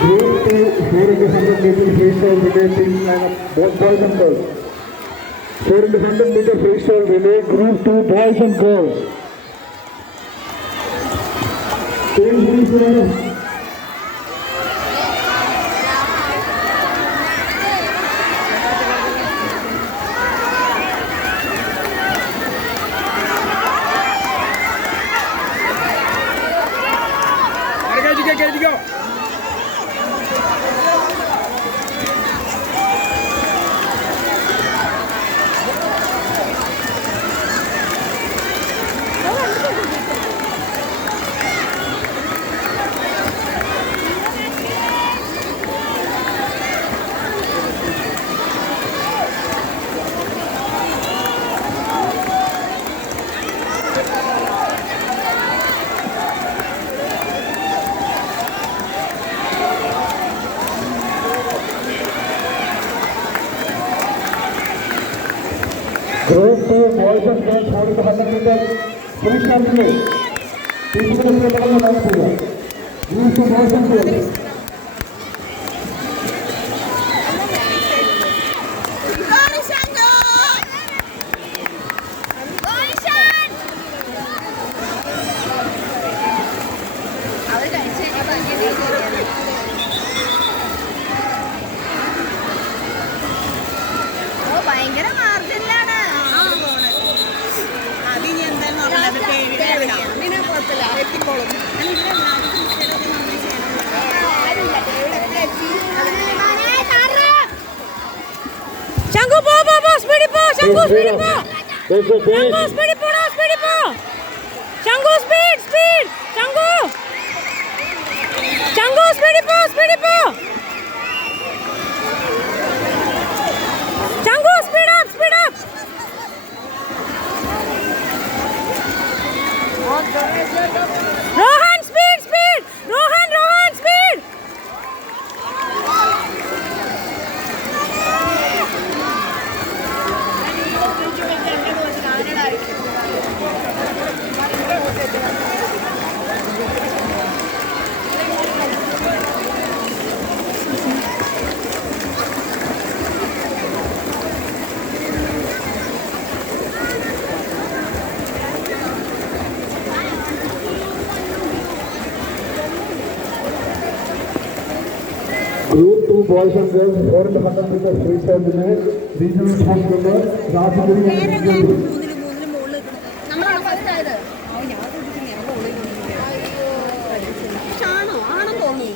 Group 2, 400 meter freestyle relay team lineup, both boys and girls. 400 meter freestyle relay, Group 2, boys and girls. Team freestyle. Go. Group 2, boys and girls, 400 meter freestyle relay. Team Group 2, boys and girls. ഭയങ്കര മാർജിനിലാണ് അതിന് എന്തായാലും കുഴപ്പമില്ല എത്തിക്കോളും. ശംഖു പോ സ്പീഡിൽ പോ ശംഖു സ്പീഡിൽ പോ ശംഖു സ്പീഡിൽ പോടാ സ്പീഡിൽ പോ ശംഖു സ്പീഡ് ശംഖു സ്പീഡിൽ പോ ശംഖു speed up Rohan speed Rohan speed Group 2, boys and girls, 400 meter freestyle relay, regional sports member, Rajagiri and Rajagiri. ആണോ തോന്നുന്നു